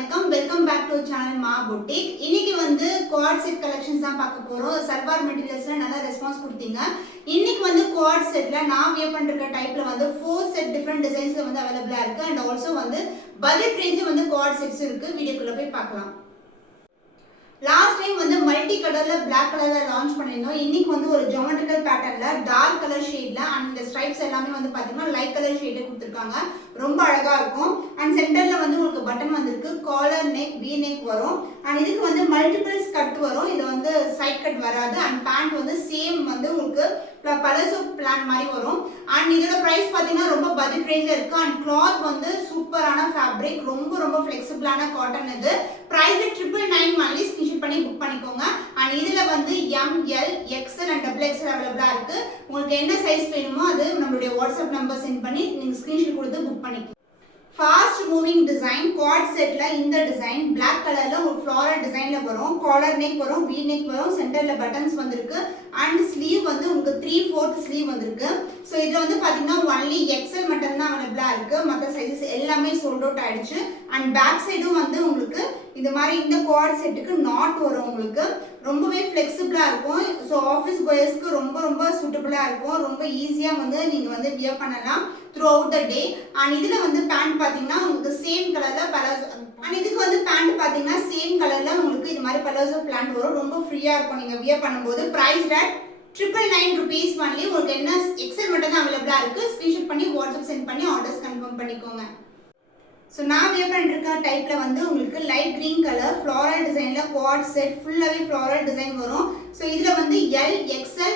வணக்கம், welcome back to channel மா boutique. இன்னைக்கு வந்து குவாட் செட் கலெக்ஷன்ஸ் தான் பார்க்க போறோம். சல்வார் மெட்டீரியல்ஸ்ல நல்ல ரெஸ்பான்ஸ் கொடுத்தீங்க. இன்னைக்கு வந்து குவாட் செட்ல நான் வியர் பண்ற டைப்ல வந்து 4 செட் டிஃபரெண்ட் டிசைன்ஸ்ல வந்து அவைலபிளா இருக்கு. அண்ட் ஆல்சோ வந்து பட்ஜெட் ரேஞ்ச் வந்து குவாட் செட்ஸ் இருக்கு. வீடியோக்குள்ள போய் பார்க்கலாம். லாஸ்ட் டைம் வந்து மல்டி கலர்ல பிளாக் கலர்ல லான்ச் பண்ணிருந்தோம். இன்னைக்கு வந்து ஒரு ஜியோமெட்ரிக்கல் பேட்டர்ன்ல டார்க் கலர் ஷேட்ல அண்ட் இந்த ஸ்ட்ரைப்ஸ் எல்லாமே வந்து பாத்தீங்கன்னா லைட் கலர் ஷேட் கொடுத்திருக்காங்க. ரொம்ப அழகா இருக்கும். அண்ட் சென்டர்ல வந்து உங்களுக்கு பட்டன் வந்திருக்கு. காலர் நெக் வி நெக் வரும். அண்ட் இதுக்கு வந்து மல்டிபிள்ஸ் கட் வரும். இது வந்து சைட் கட் வராது. அண்ட் பேண்ட் வந்து சேம் வந்து உங்களுக்கு பலசோ பிளான் மாதிரி வரும். அண்ட் இதோட பிரைஸ் பாத்தீங்கன்னா ரொம்ப பட்ஜெட் ரேஞ்சில் இருக்கு. அண்ட் கிளாத் வந்து சூப்பரான ஃபேப்ரிக், ரொம்ப ஃபிளெக்சிபிளான காட்டன். இது பிரைஸ் 999 மாதிரி ஸ்கிரீன்ஷாட் பண்ணி புக் பண்ணிக்கோங்க. அண்ட் இதுல வந்து ML XL அண்ட் XXL அவைலபிளா இருக்கு. உங்களுக்கு என்ன சைஸ் வேணுமோ அது நம்மளுடைய வாட்ஸ்அப் நம்பர் சென்ட் பண்ணி நீங்க ஸ்கிரீன்ஷாட் கொடுத்து புக் பண்ணிக்கலாம். ஃபாஸ்ட் மூவிங் டிசைன் குவாட் செட்ல இந்த டிசைன் பிளாக் கலர்ல ஒரு ஃப்ளாரல் டிசைன்ல வரும். காலர் நெக் வரும், வி நெக் வரும், சென்டர்ல பட்டன்ஸ் வந்திருக்கு. அண்ட் ஸ்லீவ் வந்து உங்களுக்கு 3/4 ஸ்லீவ் வந்திருக்கு. ஸோ இதுல வந்து பாத்தீங்கன்னா ஒன்லி XL மட்டும் தான் அவைலபிளா இருக்கு. மற்ற சைஸஸ் எல்லாமே சோல்ட் அவுட் ஆயிடுச்சு. அண்ட் பேக் சைடும் வந்து உங்களுக்கு இந்த மாதிரி இந்த குவாட் செட்டுக்கு நாட் வரும். உங்களுக்கு ரொம்பவே ஃபிளெக்சிபிளா இருக்கும். ஸோ ஆஃபீஸ் கோயர்ஸ்க்கு ரொம்ப சூட்டபிளா இருக்கும். ரொம்ப ஈஸியா வந்து நீங்க வந்து வியர் பண்ணலாம் through out the day. And இதுல வந்து பேண்ட் பாத்தீங்கன்னா உங்களுக்கு சேம் கலர்ல பலாசோ. அண்ட் இதுக்கு வந்து பேண்ட் பாத்தீங்கன்னா சேம் கலர்ல உங்களுக்கு இது மாதிரி பலாசோ பிளான் வரும். ரொம்ப ஃப்ரீயா இருக்கும் நீங்க வியர் பண்ணும்போது. Price 999 rupees only. உங்களுக்கு என்ன XL மட்டும் தான் அவைலபிளா இருக்கு. ஸ்கிரீன்ஷாட் பண்ணி வாட்ஸ்அப் சென்ட் பண்ணி ஆர்டர்ஸ் கன்ஃபார்ம் பண்ணிக்கோங்க. ஸோ நான் வியர் பண்ணிருக்க டைப்ல வந்து உங்களுக்கு லைட் கிரீன் கலர் ஃப்ளாரல் டிசைன்ல குவாட் செட் ஃபுல்லாவே ஃப்ளாரல் டிசைன் வரும். ஸோ இதுல வந்து L XL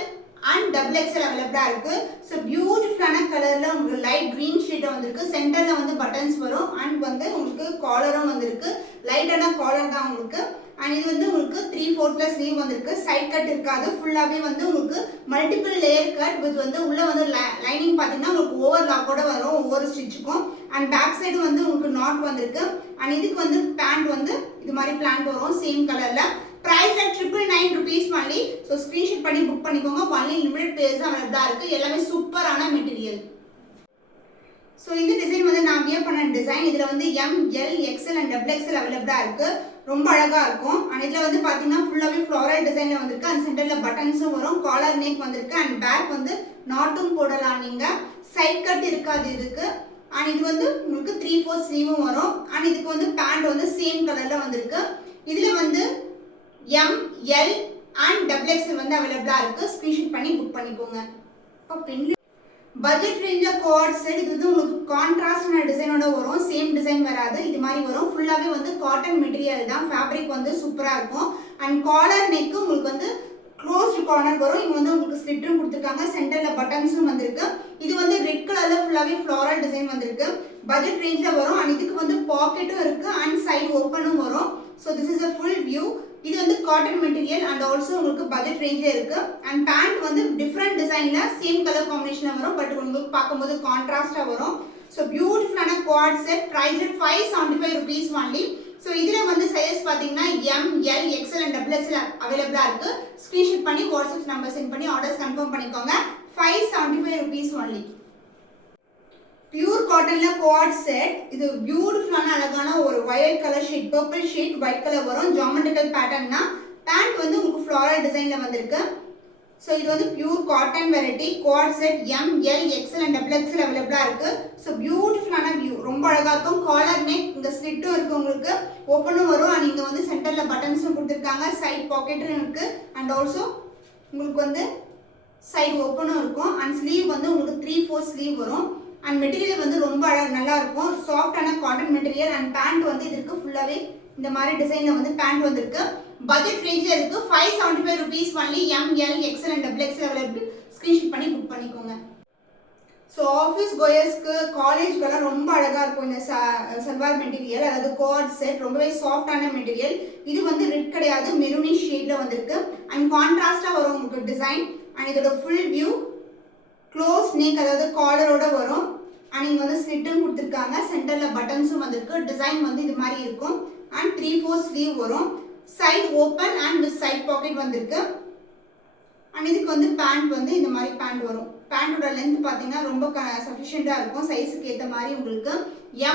அண்ட் XXL அவைலபிளா இருக்கு. ஸோ பியூட்டிஃபுல்லான கலர்ல உங்களுக்கு லைட் கிரீன் ஷேட் வந்திருக்கு. சென்டர்ல வந்து பட்டன்ஸ் வரும். அண்ட் வந்து உங்களுக்கு காலரும் வந்திருக்கு. லைட்டான காலர் தான் உங்களுக்கு. அண்ட் இது வந்து உங்களுக்கு 3/4 ஸ்லீவ் வந்திருக்கு. சைட் கட் இருக்காது. ஃபுல்லாவே வந்து உங்களுக்கு மல்டிபிள் லேயர் கட் வித் வந்து உள்ள வந்து லைனிங் பாத்தீங்கன்னா உங்களுக்கு ஓவர்லாக்கோட வரும் ஒவ்வொரு ஸ்டிச்சுக்கும். அண்ட் பேக் சைடு வந்து உங்களுக்கு நாட் வந்திருக்கு. அண்ட் இதுக்கு வந்து பேண்ட் வந்து இது மாதிரி பிளான் வரும் சேம் கலர்ல. Price 999 rupees only. So screenshot பண்ணி புக் பண்ணிக்கோங்க. ஒன்லி லிமிடெட் பேர்ஸ் அவைலபிளா இருக்கு. எல்லாமே சூப்பரான மெட்டீரியல். ஸோ இந்த டிசைன் வந்து நான் வியர் பண்ண டிசைன். இதுல வந்து ML XL அண்ட் XXL அவைலபிளா இருக்கு. ரொம்ப அழகா இருக்கும். அண்ட் இதுல வந்து பாத்தீங்கன்னா ஃபுல்லாவே ஃப்ளாரல் டிசைன்ல வந்திருக்கு. அண்ட் சென்டர்ல பட்டன்ஸும் வரும். காலர் நெக் வந்திருக்கு. அண்ட் பேக் வந்து நாட்டும் போடலாம் நீங்க. சைட் கட் இருக்காது இதுக்கு. அண்ட் இது வந்து உங்களுக்கு 3/4 ஸ்லீவும் வரும். அண்ட் இதுக்கு வந்து பேண்ட் வந்து சேம் கலர்ல வந்திருக்கு. இதுல வந்து ML அண்ட் XXL வந்து அவைலபிளா இருக்கு. ஸ்கிரீன்ஷாட் பண்ணி புக் பண்ணிக்கோங்க. பட்ஜெட் ரேஞ்சில குவாட் செட் இது வந்து உங்களுக்கு கான்ட்ராஸ்டான டிசைனோட வரும். சேம் டிசைன் வராது. இது மாதிரி வரும். ஃபுல்லாவே வந்து காட்டன் மெட்டீரியல் தான். ஃபேப்ரிக் வந்து சூப்பரா இருக்கும். அண்ட் காலர் நெக் உங்களுக்கு வந்து க்ளோஸ்ட் கார்னர் வரும். இங்க வந்து உங்களுக்கு ஸ்லிட்டும் கொடுத்திருக்காங்க. சென்டர்ல பட்டன்ஸும் வந்திருக்கு. இது வந்து ரெட் கலர்ல ஃபுல்லாவே ஃப்ளாரல் டிசைன் வந்திருக்கு. பட்ஜெட் ரேஞ்சில வரும். அண்ட் இதுக்கு வந்து பாக்கெட்டும் இருக்கு. அண்ட் சைடு ஓப்பனும் வரும். So this is a full view. இது வந்து காட்டன் மெட்டீரியல் அண்ட் ஆல்சோ உங்களுக்கு பட்ஜெட் ரேஞ்சில் இருக்கு. அண்ட் பேண்ட் வந்து டிஃப்ரெண்ட் டிசைன்ல சேம் கலர் காம்பினேஷன்ல வரும். பட் உங்களுக்கு பார்க்கும்போது கான்ட்ராஸ்டா வரும். ஸோ பியூட்டிஃபுல்லான quad set. Price 575 rupees only. So இதுல வந்து சைஸ் பாத்தீங்கன்னா ML XL அண்ட் XXL அவைலபிளா இருக்கு. ஸ்கிரீன்ஷாட் பண்ணி வாட்ஸ்அப் நம்பர் சென்ட் பண்ணி ஆர்டர்ஸ் கன்ஃபார்ம் பண்ணிக்கோங்க. 575 rupees ஒன்லி. பியூர் காட்டன்ல குவாட் செட். இது பியூட்டிஃபுல்லான அழகான ஒரு violet colour shade, purple shade, white colour வரும். ஜியோமெட்ரிக்கல் பேட்டர்ன்னா பேண்ட் வந்து உங்களுக்கு ஃப்ளாரல் டிசைன்ல வந்திருக்கு. ஸோ இது வந்து pure cotton variety quad set. ML XL and XXL அவைலபிளா இருக்கு. ஸோ பியூட்டிஃபுல்லான வியூ. ரொம்ப அழகா இருக்கும். காலர் நெக் இந்த ஸ்லிட்டும் இருக்கு. உங்களுக்கு ஓப்பனும் வரும். அண்ட் இங்க வந்து சென்டர்ல பட்டன்ஸும் கொடுத்துருக்காங்க. சைட் பாக்கெட்டும் இருக்கு. அண்ட் ஆல்சோ உங்களுக்கு வந்து சைடு ஓப்பனும் இருக்கும். அண்ட் ஸ்லீவ் வந்து உங்களுக்கு 3/4 ஸ்லீவ் வரும். அண்ட் மெட்டீரியல் வந்து ரொம்ப நல்லா இருக்கும். சாஃப்டான காட்டன் மெட்டீரியல். அண்ட் பேண்ட் வந்து இதற்கு ஃபுல்லாவே இந்த மாதிரி டிசைன்ல வந்து பேண்ட் வந்திருக்கு. பட்ஜெட் ரேஞ்சில் இருக்கு. 575 rupees only. ML XL and XXL available. Screenshot பண்ணி புக் பண்ணிக்கோங்க. ஸோ ஆஃபீஸ் கோயர்ஸ்க்கு காலேஜ்க்கெல்லாம் ரொம்ப அழகா இருக்கும் இந்த சல்வார் மெட்டீரியல். அதாவது குவாட் செட் ரொம்பவே சாஃப்டான மெட்டீரியல். இது வந்து ரெட் கிடையாது, மெரூனிஷ் ஷேட்ல வந்திருக்கு. அண்ட் கான்ட்ராஸ்டா வரும் உங்களுக்கு டிசைன். அண்ட் இதோட ஃபுல் வியூ க்ளோஸ் நெக் அதாவது காலரோட வரும். அண்ட் இங்க வந்து ஸ்லிட்டும் கொடுத்துருக்காங்க. சென்டர்ல பட்டன்ஸும் வந்திருக்கு. டிசைன் வந்து இது மாதிரி இருக்கும். அண்ட் 3/4 ஸ்லீவ் வரும். Side open and with side pocket வந்திருக்கு. அண்ட் இதுக்கு வந்து பேண்ட் வந்து இந்த மாதிரி பேண்ட் வரும். பேண்டோட லென்த் பார்த்தீங்கன்னா ரொம்ப சஃபிஷியண்டாக இருக்கும். சைஸுக்கு ஏற்ற மாதிரி உங்களுக்கு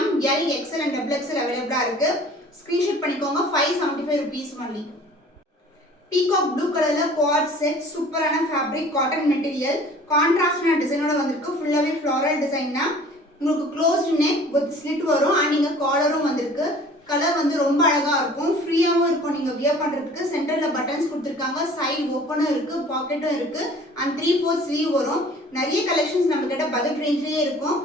ML XL அண்ட் XXL அவைலபிளாக இருக்குது. ஸ்க்ரீன்ஷாட் பண்ணிக்கோங்க. 575 rupees only. பீகாக் ப்ளூ கலரில் குவாட் செட், சூப்பரான ஃபேப்ரிக், காட்டன் மெட்டீரியல், கான்ட்ராஸ்டான டிசைனோட வந்திருக்கு. ஃபுல்லாகவே ஃப்ளாரல் டிசைன் தான். உங்களுக்கு க்ளோஸ்ட் நெக் வித் ஸ்லிட் வரும் அண்ட் இங்கே காலரும் வந்திருக்கு. கலர் வந்து ரொம்ப அழகாக இருக்கும், ஃப்ரீயாகவும் இருக்கும் நீங்கள் வியர் பண்ணுறதுக்கு. சென்டரில் பட்டன்ஸ் கொடுத்துருக்காங்க, சைடு ஓப்பனும் இருக்குது, பாக்கெட்டும் இருக்குது அண்ட் 3/4 ஸ்லீவ் வரும். நிறைய கலெக்ஷன்ஸ் நம்மக்கிட்ட பட்ஜெட் ரேஞ்சிலே இருக்கும்.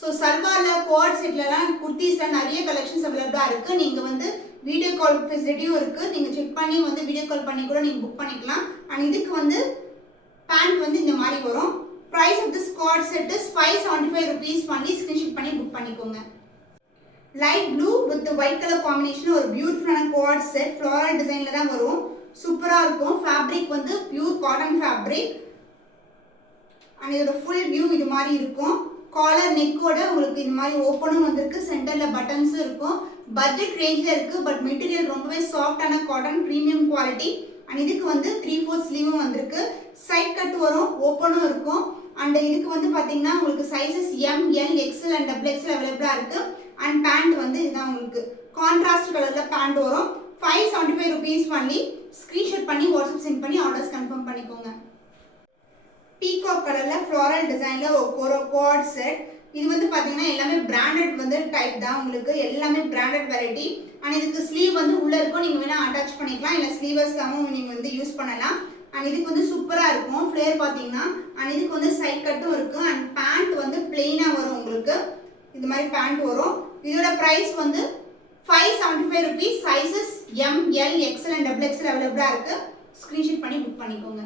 ஸோ சல்வாரில் குவாட் செட்லலாம் குர்த்திஸில் நிறைய கலெக்ஷன்ஸ் அவைலபிளாக இருக்குது. நீங்கள் வந்து வீடியோ கால் ஃபெசிலிட்டியும் இருக்குது. நீங்கள் செக் பண்ணி வந்து வீடியோ கால் பண்ணி கூட நீங்கள் புக் பண்ணிக்கலாம். அண்ட் இதுக்கு வந்து பேண்ட் வந்து இந்த மாதிரி வரும். Price of this quad set is 575 rupees பண்ணி ஸ்க்ரீன்ஷாட் பண்ணி புக் பண்ணிக்கோங்க. Light blue with white colour combination ஒரு பியூட்டிஃபுல்லான குவாட் செட், ஃப்ளாரல் டிசைனில் தான் வரும். சூப்பராக இருக்கும். ஃபேப்ரிக் வந்து பியூர் காட்டன் ஃபேப்ரிக் அண்ட் இதோட ஃபுல் வியூ இது மாதிரி இருக்கும். காலர் நெக்கோட உங்களுக்கு இந்த மாதிரி ஓப்பனும் வந்திருக்கு, சென்டரில் பட்டன்ஸும் இருக்கும். பட்ஜெட் ரேஞ்சில் இருக்குது, பட் மெட்டீரியல் ரொம்பவே சாஃப்டான காட்டன், ப்ரீமியம் குவாலிட்டி அண்ட் இதுக்கு வந்து 3/4 ஸ்லீவும் வந்திருக்கு. சைட் கட் வரும், ஓப்பனும் இருக்கும். அண்ட் இதுக்கு வந்து பார்த்தீங்கன்னா உங்களுக்கு sizes M, L, XL and XXL அவைலபிளாக இருக்குது. அண்ட் பேண்ட் வந்து இதுதான் உங்களுக்கு கான்ட்ராஸ்ட் கலரில் பேண்ட் வரும். 575 rupees only. ஸ்க்ரீன்ஷாட் பண்ணி வாட்ஸ்அப் சென்ட் பண்ணி ஆர்டர்ஸ் கன்ஃபார்ம் பண்ணிக்கோங்க. பீகாக் கலரில் ஃப்ளாரல் டிசைனில் ஒரு குவாட் செட். இது வந்து பார்த்தீங்கன்னா எல்லாமே பிராண்டட் வந்து டைப் தான், உங்களுக்கு எல்லாமே பிராண்டட் வெரைட்டி. அண்ட் இதுக்கு ஸ்லீவ் வந்து உள்ளே இருக்கும், நீங்கள் வேணால் அட்டாச் பண்ணிக்கலாம், இல்லை ஸ்லீவர்ஸ்க்காகவும் நீங்கள் வந்து யூஸ் பண்ணலாம். அண்ட் இதுக்கு வந்து சூப்பராக இருக்கும் ஃப்ளேர் பார்த்தீங்கன்னா. அண்ட் இதுக்கு வந்து சைட் கட்டும் இருக்குது. அண்ட் பேண்ட் வந்து பிளெயினாக வரும், உங்களுக்கு இது மாதிரி பேண்ட் வரும். இதோட ப்ரைஸ் வந்து 575 rupees. Sizes M, L, XXL and XXL அவைலபிளாக இருக்குது. ஸ்க்ரீன்ஷாட் பண்ணி புக் பண்ணிக்கோங்க.